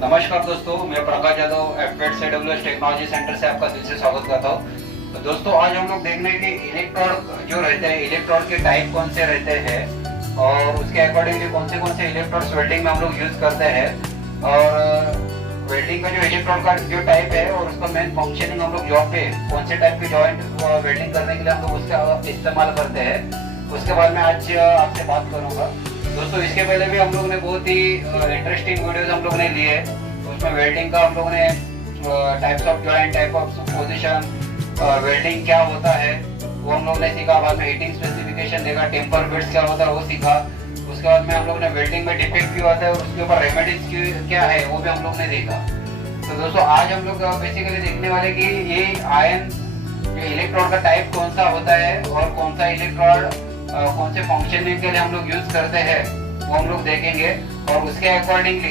नमस्कार दोस्तों, मैं Prakash Yadav एफपेड AWS technology centre से आपका दिल से स्वागत करता हूँ। तो दोस्तों आज हम लोग देखने कि इलेक्ट्रोड जो रहते हैं, इलेक्ट्रोड के टाइप कौन से रहते हैं और उसके अकॉर्डिंगली कौन से इलेक्ट्रोड्स वेल्डिंग में हम लोग यूज करते हैं और वेल्डिंग का जो इलेक्ट्रोड का जो टाइप है और उसका मेन फंक्शनिंग हम लोग जॉब पे कौन से टाइप की जॉइंट वेल्डिंग करने के लिए हम लोग उसका इस्तेमाल करते हैं, उसके बारे में आज आपसे बात करूंगा। दोस्तों इसके पहले भी हम लोग ने बहुत ही इंटरेस्टिंग वीडियोस हम लोग ने लिए, उसमें वेल्डिंग का हम लोग ने types of joint, type of position, welding क्या होता है वो हम लोग ने सीखा। बाद में हीटिंग स्पेसिफिकेशन देखा, टेम्पर बिट्स क्या होता है वो सीखा। उसके बाद में हम लोग ने वेल्डिंग में डिफेक्ट भी होता है और उसके ऊपर रेमेडीज क्या है वो भी हम लोग ने देखा। तो दोस्तों आज हम लोग बेसिकली देखने वाले कि ये आयन जो इलेक्ट्रोड का टाइप कौन सा होता है और कौन सा इलेक्ट्रोड कौन से फंक्शनिंग के लिए हम लोग यूज करते हैं वो हम लोग देखेंगे और उसके अकॉर्डिंगली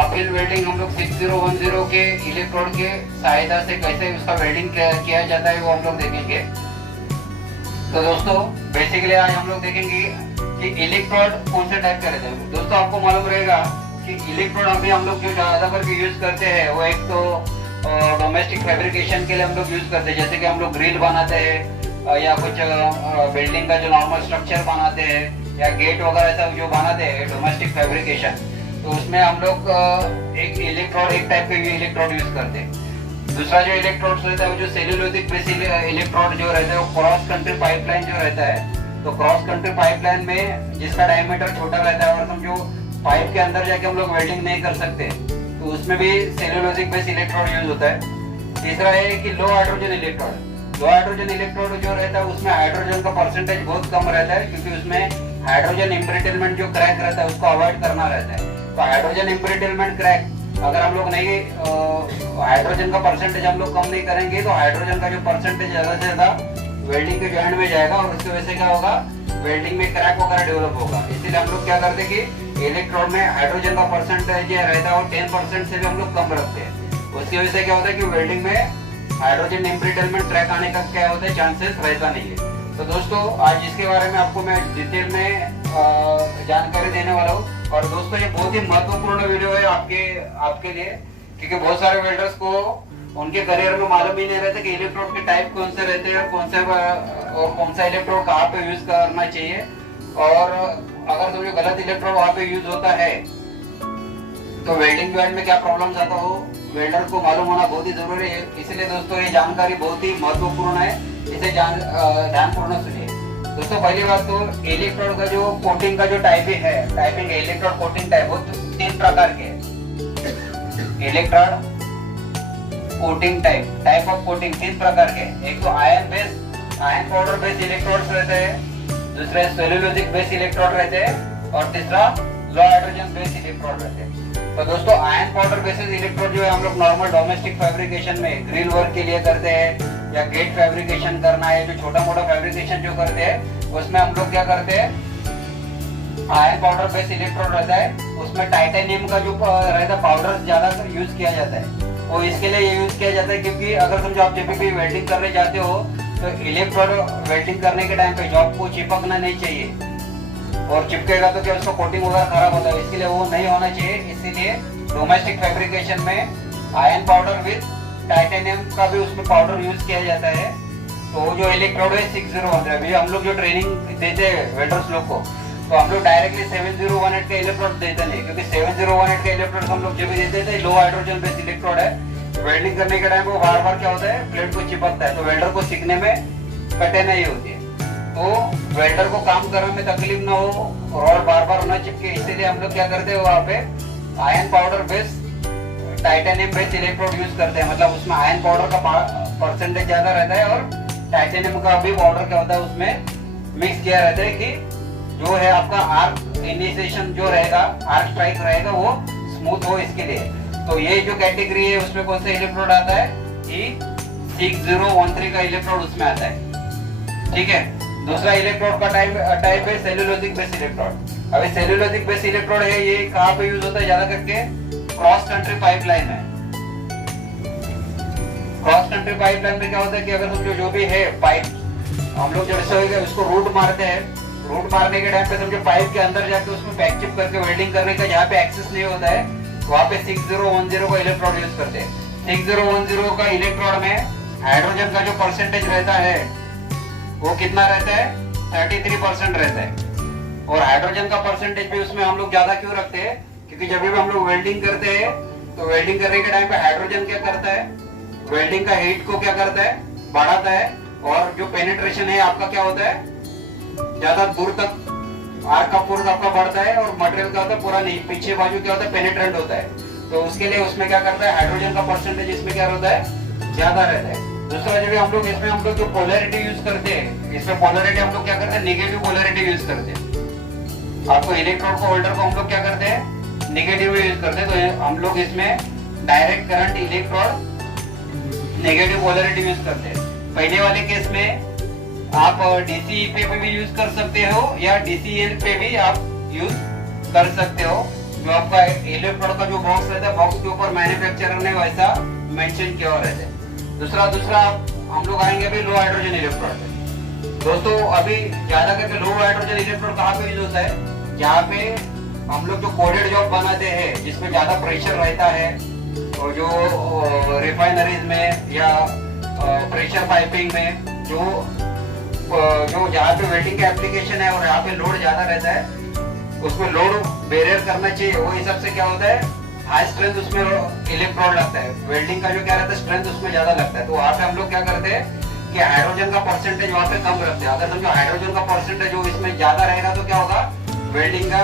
अपील वेल्डिंग हम लोग 6010 के इलेक्ट्रोड के सहायता से कैसे उसका वेल्डिंग किया जाता है वो हम लोग देखेंगे। तो दोस्तों बेसिकली आज हम लोग देखेंगे कि इलेक्ट्रोड कौन से टाइप के रहते हैं। दोस्तों आपको मालूम रहेगा कि इलेक्ट्रोड अभी हम लोग जो ज्यादा करके यूज करते हैं वो एक तो डोमेस्टिक फैब्रिकेशन के लिए हम लोग यूज करते हैं, जैसे कि हम लोग ग्रिल बनाते हैं या कुछ बिल्डिंग का जो नॉर्मल स्ट्रक्चर बनाते हैं या गेट वगैरह ऐसा जो बनाते हैं डोमेस्टिक फैब्रिकेशन, तो उसमें हम लोग एक इलेक्ट्रोड, एक टाइप के इलेक्ट्रोड यूज करते हैं। दूसरा जो इलेक्ट्रोड रहता है वो जो सेल्यूलोजिक बेस इलेक्ट्रोड जो रहता है वो क्रॉस कंट्री पाइपलाइन जो रहता है, तो क्रॉस कंट्री पाइपलाइन में जिसका डायमीटर छोटा रहता है और समझो पाइप के अंदर जाके हम लोग वेल्डिंग नहीं कर सकते, तो उसमें भी सेल्यूलोजिक बेस इलेक्ट्रोड यूज होता है। तीसरा है कि लो हाइड्रोजन इलेक्ट्रोड। लो हाइड्रोजन इलेक्ट्रोड जो रहता है उसमें हाइड्रोजन का परसेंटेज बहुत कम रहता है, क्योंकि उसमें हाइड्रोजन इम्ब्रिटलमेंट जो क्रैक रहता है उसको अवॉइड करना रहता है। तो हाइड्रोजन इम्ब्रिटलमेंट क्रैक अगर हम लोग नहीं हाइड्रोजन का परसेंटेज हम लोग कम नहीं करेंगे तो हाइड्रोजन का जो परसेंटेज ज्यादा से ज्यादा वेल्डिंग के जॉइंट में जाएगा और उसकी वजह से क्या होगा, वेल्डिंग में क्रैक वगैरह डेवलप होगा। इसीलिए हम लोग क्या करते हैं कि इलेक्ट्रोड में हाइड्रोजन का परसेंटेज रहता है और 10% से भी हम लोग कम रखते हैं। उसकी वजह से क्या होता है कि वेल्डिंग में हाइड्रोजन इम्ब्रिटलमेंट क्रैक आने का क्या होता है, चांसेस रहता नहीं है। तो दोस्तों आज इसके बारे में आपको मैं डिटेल में जानकारी देने वाला हूँ। और दोस्तों ये बहुत ही महत्वपूर्ण वीडियो है आपके लिए, क्योंकि बहुत सारे वेल्डर्स को उनके करियर में मालूम ही नहीं रहता कि इलेक्ट्रोड के टाइप कौन से रहते हैं और कौन सा इलेक्ट्रोड कहाँ पे यूज करना चाहिए, और अगर तो जो गलत इलेक्ट्रोड वहाँ पे यूज होता है तो वेल्डिंग जॉइंट में क्या प्रॉब्लम्स आता हो वेल्डर को मालूम होना बहुत ही जरूरी है। इसलिए दोस्तों ये जानकारी बहुत ही महत्वपूर्ण है, इसे ध्यानपूर्वक सुनिए। दोस्तों पहली बात तो इलेक्ट्रोड का जो कोटिंग का जो टाइपिंग है इलेक्ट्रोड कोटिंग टाइप, वो 3 प्रकार के है। Electrode coating type of coating 3 प्रकार के। एक तो आयन पाउडर बेस्ड इलेक्ट्रोड्स रहते हैं, दूसरे सेल्यूलोजिक बेस्ड इलेक्ट्रोड रहते हैं और तीसरा लो हाइड्रोजन बेस्ड इलेक्ट्रोड रहते हैं। तो दोस्तों आयन पाउडर बेस्ड इलेक्ट्रोड जो है हम लोग नॉर्मल डोमेस्टिक फैब्रिकेशन में ग्रिल वर्क के लिए करते हैं या गेट फैब्रिकेशन करना है, जो छोटा मोटा फैब्रिकेशन जो करते हैं उसमें हम लोग क्या करते हैं, आयन पाउडर बेस्ड इलेक्ट्रोड रहता है, उसमें टाइटेनियम का जो रहता है पाउडर ज्यादा यूज किया जाता है। वो इसके लिए यूज किया जाता है क्योंकि अगर समझो आप जब भी वेल्डिंग करने जाते हो तो इलेक्ट्रोड वेल्डिंग करने के टाइम पे जॉब को चिपकना नहीं चाहिए, और चिपकेगा तो क्या उसका कोटिंग वगैरह खराब होता है, इसके लिए वो नहीं होना चाहिए। इसीलिए डोमेस्टिक फैब्रिकेशन में आयन पाउडर विद टाइटेनियम का भी उसमें पाउडर यूज किया जाता है। तो जो इलेक्ट्रोड है 6010, अभी हम लोग जो ट्रेनिंग देते हैं वेल्डर्स लोग को, तो हम लोग डायरेक्टली 7018 का इलेक्ट्रोड देते नहीं, क्योंकि 7018 का इलेक्ट्रोड हम लोग जब भी देते थे लो हाइड्रोजन बेस्ड इलेक्ट्रोड है, वेल्डिंग करने के टाइम वो बार बार क्या होता है प्लेट को चिपकता है, तो वेल्डर को सीखने में कठिनाई होती है। तो वेल्डर को काम करने में तकलीफ ना हो, रॉड बार बार ना चिपके, इसीलिए हम लोग क्या करते हैं वहाँ पे ion powder based titanium based electrode use करते हैं। मतलब उसमें आयन पाउडर का परसेंटेज ज्यादा रहता है और टाइटेनियम का भी पाउडर क्या होता है उसमें मिक्स किया रहता है कि जो है आपका आर्क इनिशिएशन जो रहेगा, आर्क स्ट्राइक रहेगा वो स्मूथ हो इसके लिए। तो ये जो कैटेगरी है उसमें कौन सा इलेक्ट्रोड आता है, E6013 का इलेक्ट्रोड उसमें आता है। ठीक है, दूसरा इलेक्ट्रोड का टाइप है सेल्यूलोजिक बेस्ड इलेक्ट्रोड। अभी सेल्यूलोजिक बेस्ड इलेक्ट्रोड है, ये कहाँ पे यूज होता है ज्यादा करके, क्रॉस कंट्री पाइपलाइन में। क्रॉस कंट्री पाइपलाइन में क्या होता है कि अगर जो भी है पाइप हम लोग जब उसको रूट मारते हैं, रूट मारने के टाइम पे समझो पाइप के अंदर जाके उसमें पैक चिप करके वेल्डिंग करने का जहाँ पे एक्सेस नहीं होता है, वहाँ पे 6010 का इलेक्ट्रोड यूज करते हैं। 6010 का इलेक्ट्रोड में हाइड्रोजन का जो परसेंटेज रहता है वो कितना रहता है, 33% रहता है। और हाइड्रोजन का परसेंटेज भी उसमें हम लोग ज्यादा क्यों रखते हैं, क्योंकि जब भी हम लोग वेल्डिंग करते हैं तो वेल्डिंग करने के टाइम पे हाइड्रोजन क्या करता है, वेल्डिंग का हीट को क्या करता है, बढ़ाता है, और जो पेनिट्रेशन है आपका क्या होता है, ज्यादा दूर तक आर्क का फोर्स आपका बढ़ता है, और मटेरियल का होता है पूरा नहीं, पीछे बाजू क्या होता है, पेनिट्रेंट होता है। तो उसके लिए उसमें क्या करता है, हाइड्रोजन का परसेंटेज इसमें क्या होता है, ज्यादा रहता है। दूसरा जब हम लोग इसमें हम लोग जो पोलैरिटी यूज करते हैं, इसमें पोलैरिटी हम लोग क्या करते हैं, नेगेटिव पोलैरिटी यूज करते हैं। आपको इलेक्ट्रोड को होल्डर को हम लोग क्या करते हैं, नेगेटिव यूज करते हैं। तो हम लोग इसमें direct current electrode negative polarity use करते हैं। पहले वाले केस में आप डीसी पे भी यूज कर सकते हो या डीसीएल पे भी आप यूज कर सकते हो। जो आपका इलेक्ट्रोड का जो बॉक्स रहता है, बॉक्स के ऊपर मैन्युफैक्चरर ने वैसा मेंशन किया हुआ रहता है। दूसरा हम लोग आएंगे अभी लो हाइड्रोजन इलेक्ट्रोड। दोस्तों अभी ज्यादा करके लो हाइड्रोजन इलेक्ट्रोड कहाँ पे यूज होता है, जहाँ पे हम लोग जो कोडेड जॉब बनाते हैं जिसमें ज्यादा प्रेशर रहता है, और जो रिफाइनरीज में या प्रेशर पाइपिंग में जो जहाँ पे वेल्डिंग का एप्लीकेशन है और यहाँ पे लोड ज्यादा रहता है, उसमें लोड बैरियर करना चाहिए। वो हिसाब से क्या होता है, हाई स्ट्रेंथ उसमें इलेक्ट्रोड लगता है, वेल्डिंग का जो क्या रहता है स्ट्रेंथ उसमें ज्यादा लगता है। तो वहाँ पे हम लोग क्या करते हैं कि हाइड्रोजन का परसेंटेज वहाँ पे कम रखते हैं। अगर समझो हाइड्रोजन का परसेंटेज जो इसमें ज्यादा रहेगा तो क्या होगा, वेल्डिंग का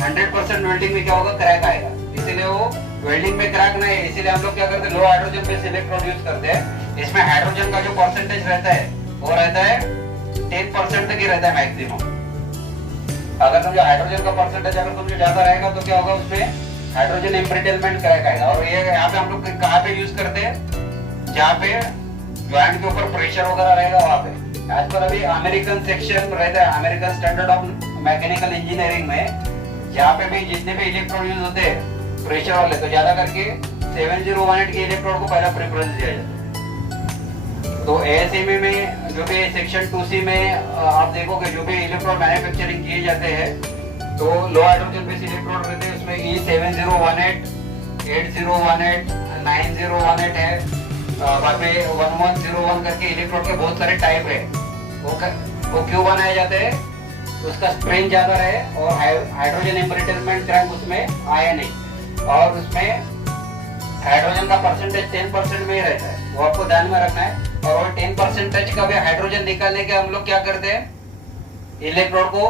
100% वेल्डिंग में क्या होगा, क्रैक आएगा। इसीलिए वो वेल्डिंग में क्रैक नहीं है, इसीलिए हम लोग क्या करते हैं, लो हाइड्रोजन बेस्ड इलेक्ट्रोड यूज करते हैं। इसमें हाइड्रोजन का जो परसेंटेज रहता है वो रहता है 10% तक ही रहता है मैक्सिमम। अगर समझो हाइड्रोजन का परसेंटेज अगर समझो ज्यादा रहेगा तो क्या होगा, उसमें हाइड्रोजन एम्ब्रिटलमेंट क्रैक आएगा। और ये यहाँ पे हम लोग कहाँ पे यूज करते हैं, जहाँ पे ज्वाइंट के ऊपर प्रेशर वगैरह रहेगा वहाँ पे। एज पर अभी अमेरिकन सेक्शन रहता है, American standard of mechanical engineering में, जहाँ पे भी जितने भी इलेक्ट्रोड यूज होते हैं प्रेशर वाले, तो ज्यादा करके 7018 के इलेक्ट्रोड को पहला प्रेफरेंस दिया जाता है। तो एएसएमई में जो भी सेक्शन 2C में आप देखोगे जो भी इलेक्ट्रोड मैन्युफैक्चरिंग किए जाते हैं तो लो हाइड्रोजन बेस्ड इलेक्ट्रोड रहते हैं। उसमें E7018, 8018, 9018 है, बाद में 1101 करके इलेक्ट्रोड के बहुत सारे टाइप है। वो क्यों बनाए जाते हैं, उसका स्ट्रेंथ ज्यादा रहे और हाइड्रोजन एम्ब्रिटलमेंट क्रैक उसमें आया नहीं, और उसमें हाइड्रोजन का परसेंटेज 10% में ही रहता है, वो आपको ध्यान में रखना है। और 10% का भी हाइड्रोजन निकालने के हम लोग क्या करते हैं, इलेक्ट्रोड को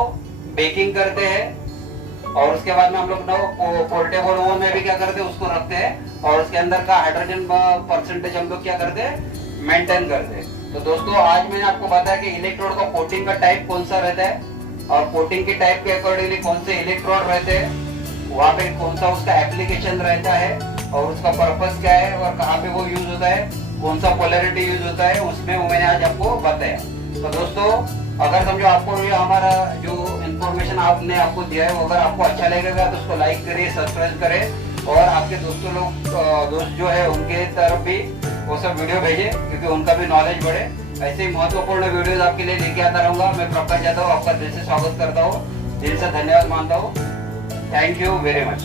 बेकिंग करते हैं, और उसके बाद में हम लोग पोर्टेबल ओवन में भी क्या करते हैं, उसको रखते हैं, और उसके अंदर का हाइड्रोजन परसेंटेज हम लोग क्या करते हैं, मेंटेन करते हैं। तो दोस्तों आज मैंने आपको बताया कि इलेक्ट्रोड का कोटिंग का टाइप कौन सा रहता है, और कोटिंग के टाइप के अकॉर्डिंगली कौन से इलेक्ट्रोड रहते हैं, वहाँ पे कौन सा उसका एप्लीकेशन रहता है, और उसका पर्पस क्या है, और कहाँ पे वो यूज होता है, कौन सा पोलैरिटी यूज होता है, उसमें वो मैंने आज आपको बताया। तो दोस्तों अगर समझो आपको ये हमारा जो इन्फॉर्मेशन आपने आपको दिया है वो अगर आपको अच्छा लगेगा तो उसको लाइक करिए, सब्सक्राइब करें, और आपके दोस्त जो है उनके तरफ भी वो सब वीडियो भेजें, क्योंकि उनका भी नॉलेज बढ़े। ऐसे ही महत्वपूर्ण वीडियोस आपके लिए लेके आता रहूंगा। मैं प्रकाश यादव आपका दिल से स्वागत करता हूँ, दिल से धन्यवाद मानता हूँ। Thank you very much.